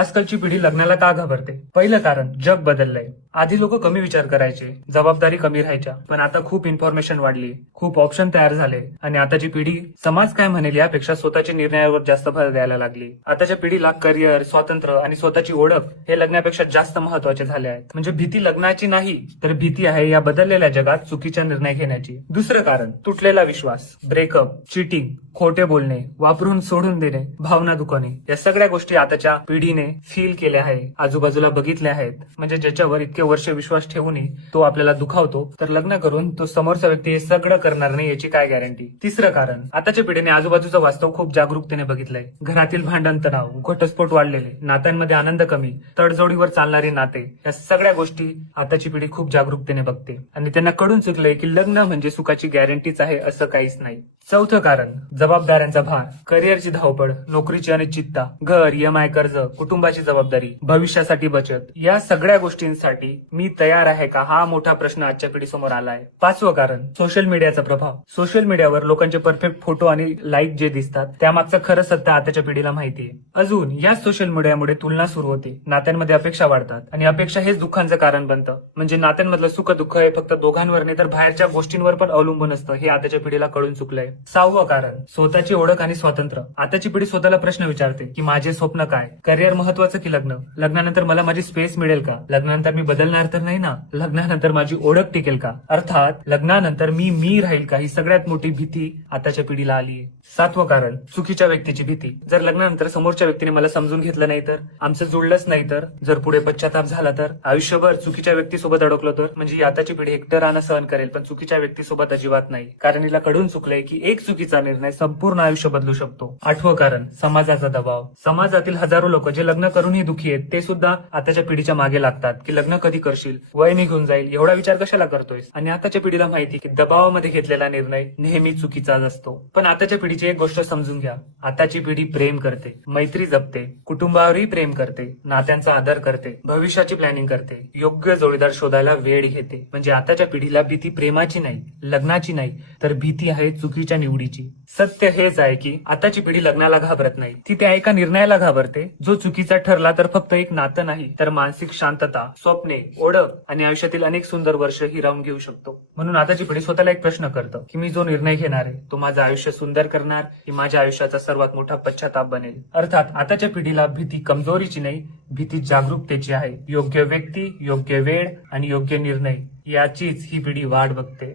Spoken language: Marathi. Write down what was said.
आजकालची पिढी लग्नाला का घाबरते? पहिलं कारण जग बदललंय. आधी लोक कमी विचार करायचे, जबाबदारी कमी राहायच्या, पण आता खूप इन्फॉर्मेशन वाढली, खूप ऑप्शन तयार झाले आणि आताची पिढी समाज काय म्हणेल यापेक्षा स्वतःच्या निर्णयावर जास्त भर द्यायला लागली. आताच्या पिढीला करिअर, स्वातंत्र्य आणि स्वतःची ओळख हे लग्नापेक्षा जास्त महत्वाचे झाले आहेत. म्हणजे भीती लग्नाची नाही, तर भीती आहे या बदललेल्या जगात चुकीचा निर्णय घेण्याची. दुसरं कारण तुटलेला विश्वास, ब्रेकअप, चिटिंग, खोटे बोलणे, वापरून सोडून देणे, भावना दुखवणे, या सगळ्या गोष्टी आताच्या पिढीने फील केल्या आहे, आजूबाजूला बघितल्या आहेत. म्हणजे ज्याच्यावर इतके वर्ष विश्वास ठेवूनही तो आपल्याला दुखावतो, तर लग्न करून तो समोरचा व्यक्ती हे सगळं करणार नाही याची काय गॅरंटी? तिसरं कारण आताच्या पिढीने आजूबाजूचं वास्तव खूप जागरूकतेने बघितलंय. घरातील भांडण, तणाव, घटस्फोट वाढलेले, नात्यांमध्ये आनंद कमी, तडजोडीवर चालणारी नाते, या सगळ्या गोष्टी आताची पिढी खूप जागरूकतेने बघते आणि त्यांना कळून चुकलंय की लग्न म्हणजे सुखाची गॅरंटीच आहे असं काहीच नाही. चौथं कारण जबाबदाऱ्यांचा भार, करिअरची धावपळ, नोकरीची अनिश्चितता, घर, ईएमआय, कर्ज, कुटुंबाची जबाबदारी, भविष्यासाठी बचत, या सगळ्या गोष्टींसाठी मी तयार आहे का हा मोठा प्रश्न आजच्या पिढीसमोर आलाय. पाचवं कारण सोशल मीडियाचा प्रभाव. सोशल मीडियावर लोकांचे परफेक्ट फोटो आणि लाईक जे दिसतात त्यामागचं खरं सत्य आताच्या पिढीला माहितीये. अजून या सोशल मीडियामुळे तुलना सुरू होते, नात्यांमध्ये अपेक्षा वाढतात आणि अपेक्षा हेच दुःखांचं कारण बनतं. म्हणजे नात्यांमधलं सुख दुःख हे फक्त दोघांवर नाही तर बाहेरच्या गोष्टींवर पण अवलंबून असतं, हे आताच्या पिढीला कळून चुकलंय. सहावं कारण स्वतःची ओळख आणि स्वातंत्र्य. आताची पिढी स्वतःला प्रश्न विचारते की माझे स्वप्न काय, करिअर महत्वाचं की लग्न, लग्नानंतर मला माझी स्पेस मिळेल का, लग्नानंतर मी बदलणार तर नाही ना, लग्नानंतर माझी ओळख टिकेल का, अर्थात लग्नानंतर मी राहील का, ही सगळ्यात मोठी भीती आताच्या पिढीला आलीये. सातवं कारण चुकीच्या व्यक्तीची भीती. जर लग्नानंतर समोरच्या व्यक्तीने मला समजून घेतलं नाही तर, आमचं जुळलंच नाही तर, जर पुढे पश्चाताप झाला तर, आयुष्यभर चुकीच्या व्यक्तीसोबत अडकलो तर, म्हणजे ही आताची पिढी एकटं राहणं सहन करेल पण चुकीच्या व्यक्तीसोबत अजिबात नाही. कारण हिला कळून चुकलंय की एक चुकीचा निर्णय संपूर्ण आयुष्य बदलू शकतो. आठवं कारण समाजाचा दबाव. समाजातील हजारो लोक जे लग्न करूनही दुखी आहेत ते सुद्धा आताच्या पिढीच्या मागे लागतात की लग्न कधी करशील, वय निघून जाईल, एवढा विचार कशाला करतोयस. आणि आताच्या पिढीला माहिती की दबावामध्ये घेतलेला निर्णय नेहमी चुकीचाच असतो. पण आताच्या पिढीची एक गोष्ट समजून घ्या, आताची पिढी प्रेम करते, मैत्री जपते, कुटुंबावरही प्रेम करते, नात्यांचा आदर करते, भविष्याची प्लॅनिंग करते, योग्य जोडीदार शोधायला वेळ घेते. म्हणजे आताच्या पिढीला भीती प्रेमाची नाही, लग्नाची नाही, तर भीती आहे चुकीच्या निवडीची. सत्य हेच आहे की आताची पिढी लग्नाला घाबरत नाही, ती त्या एका निर्णयाला घाबरते जो चुकीचा ठरला तर फक्त एक नातं नाही तर मानसिक शांतता, स्वप्ने, ओळख आणि आयुष्यातील अनेक सुंदर वर्ष हिरावून घेऊ शकतो. म्हणून आताची पिढी स्वतःला एक प्रश्न करतं की मी जो निर्णय घेणार आहे तो माझं आयुष्य सुंदर करणार की माझ्या आयुष्याचा सर्वात मोठा पश्चाताप बनेल. अर्थात आताच्या पिढीला भीती कमजोरीची नाही, भीती जागरूकतेची आहे. योग्य व्यक्ती, योग्य वेळ आणि योग्य निर्णय याचीच ही पिढी वाट बघते.